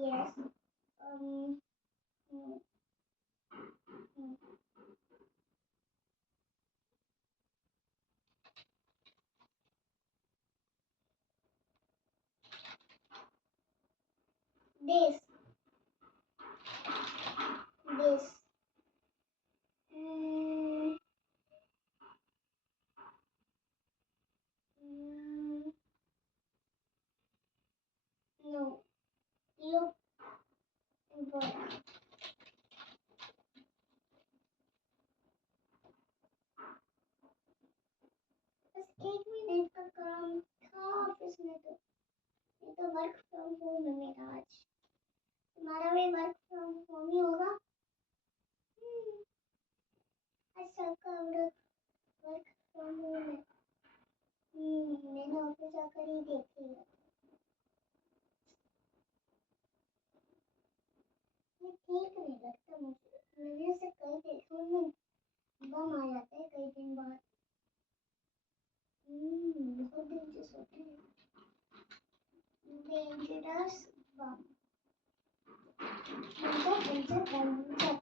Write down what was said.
Yes. Um. mm, mm. This. This. Mm, mm, no. Look important. बस 1 मिनट का काम था ऑफिस में तो ये तो वर्क फ्रॉम होम है मेरा आज तुम्हारा भी वर्क फ्रॉम होम ही होगा आज सबका वर्क फ्रॉम होम है मैंने ऑफिस आकर ही देखी है ये ठीक नहीं लगता मुझे मैंने से कई देखूं में बम आ जाता है कई दिन बाद बहुत डेंजरस होते हैं डेंजरस बम डेंजर डेंजर डेंजर